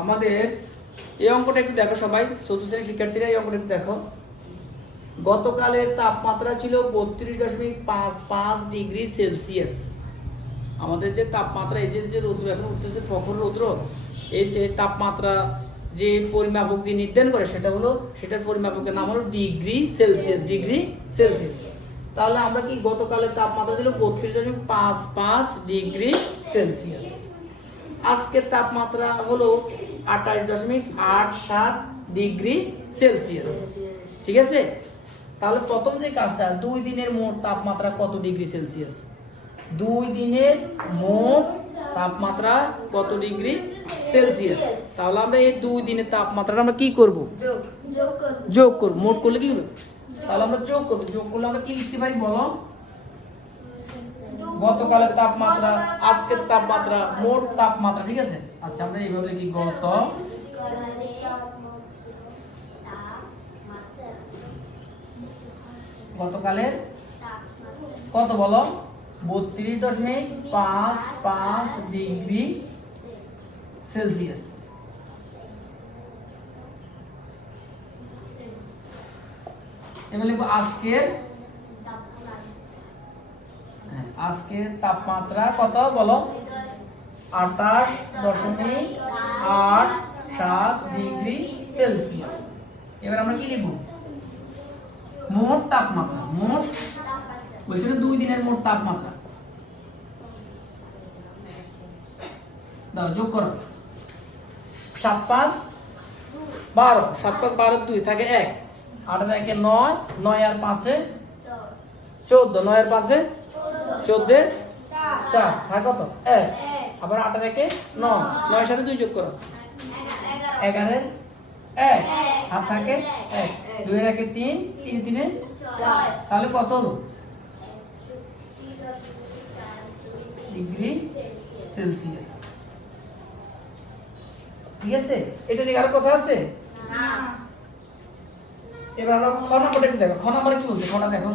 আমাদের এই অঙ্কটা একটু দেখো সবাই, চতুর্থ শ্রেণীর শিক্ষার্থীরা এই অঙ্কটা একটু দেখো। গতকালের তাপমাত্রা ছিল 32.55 ডিগ্রি সেলসিয়াস। আমাদের যে তাপমাত্রা, এই যে রৌদ্র এখন উঠতেছে, প্রখর রৌদ্র, এই যে তাপমাত্রা যে পরিমাপক দিয়ে নির্ধারণ করে সেটার পরিমাপকের নাম হলো ডিগ্রি সেলসিয়াস। Degree Celsius. তাহলে আমরা কি গতকালের তাপমাত্রা ছিল 32.55 ডিগ্রি সেলসিয়াস। আজকের তাপমাত্রা হলো 28.87 ডিগ্রি সেলসিয়াস। ঠিক আছে? তাহলে প্রথম যে কাজটা, 2 দিনের মোট তাপমাত্রা কত ডিগ্রি সেলসিয়াস? 2 দিনের মোট তাপমাত্রা কত ডিগ্রি সেলসিয়াস? তাহলে আমরা এই 2 দিনের তাপমাত্রাটা আমরা কি করব? যোগ করব। মোট করলে কি হবে? তাহলে আমরা যোগ করব। যোগ করলে আমরা কি লিখতে পারি বলো? গতকালের তাপমাত্রা, আজকের তাপমাত্রা, মোট তাপমাত্রা। ঠিক আছে? আচ্ছা, আমরা এইভাবে লিখি, গতকালের কত বলো? 32.55 ডিগ্রি সেলসিয়াস। এবার লিখবো আজকের তাপমাত্রা কত বলো? 28.87 ডিগ্রি সেলসিয়াস। এবার আমরা কি লিখবো? মোট তাপমাত্রা। মোট বলছে 2 দিনের মোট তাপমাত্রা। দাও, যোগ করো। 7 5 12, 7 5 12 2 থাকে 1, 8 আর 1 9, 9 আর 5 14, 9 আর 5 14 4 থাকে কত? 1। আবার 8 আর 1 9, 9 এর সাথে 2 যোগ করো, 11 এর 1 হাত থাকে 1, 2 এর 1 3, 3 3 6। তাহলে কত হলো? Degree Celsius. ঠিক আছে? এটা নিয়ে আরো কথা আছে না? এবার আমরা খ নম্বরটা একটু দেখো। খ নম্বরে কি বলছে? খটা দেখো।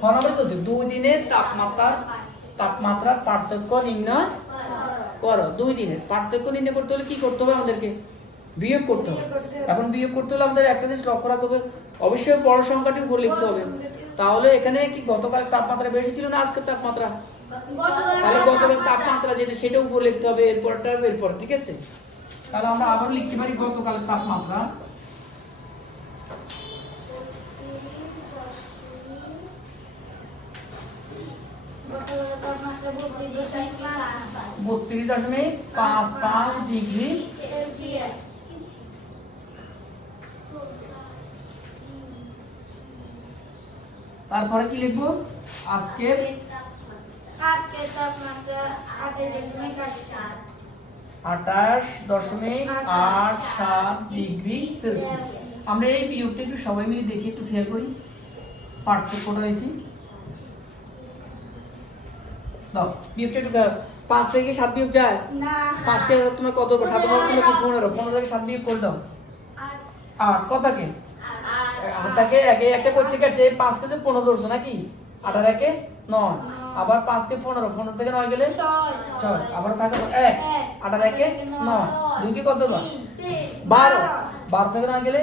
খ নম্বরে বলছে 2 দিনের তাপমাত্রা পার্থক্য নির্ণয় করো। 2 দিনের পার্থক্য নির্ণয় করতে হলে কি করতে হবে? আমাদেরকে বিয়োগ করতে হবে। এখন বিয়োগ করতে হলে আমাদের একটা জিনিস লক্ষ্য রাখতে হবে, অবশ্যই বড় সংখ্যাটি উপর লিখতে হবে। তাহলে এখানে কি গতকালের তাপমাত্রা বেশি ছিল না আজকের তাপমাত্রা? তাহলে গতকালের তাপমাত্রা যেটা সেটা উপর লিখতে হবে, এরপরটা এরপর। ঠিক আছে? তাহলে আমরা আবার লিখতে পারি গতকালের তাপমাত্রা (32.55 ডিগ্রি সেলসিয়াস)। তারপরে কি লিখবো? আজকের তাপমাত্রা 28.87 ডিগ্রি সেলসিয়াস। আমরা এই বিয়োগটা একটু সবাই মিলে দেখি, একটু খেয়াল করি পার্থক্যটা দেখি। দাও, বিয়োগটা একটু 5 থেকে 7 বিয়োগ যায় না? 5 কে তুমি কত? 7 এর তুমি 15, 15 থেকে 7 বিয়োগ করে দাও। 8 কত থাকে? 8 থাকে 1 একটা কই থেকে আসছে? 5 কে 15 ধরছো নাকি? 8 আর 1 9, আবার 5 কে 15, 15 থেকে 9 গেলে 6, আবার থাকে 1, 8 আর 1 9, 2 কে কত হলো? 12, 12 থেকে 9 গেলে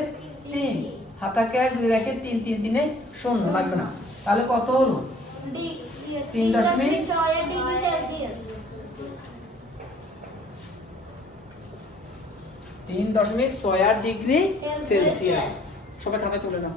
3, হাত থাকে 1, 2 রেখে 3 3 3 এ 0 লাগবে না। তাহলে কত হলো? 3.68 ডিগ্রি সেলসিয়াস। 3.68 degree Celsius. সবাই খাতা তুলে নাও।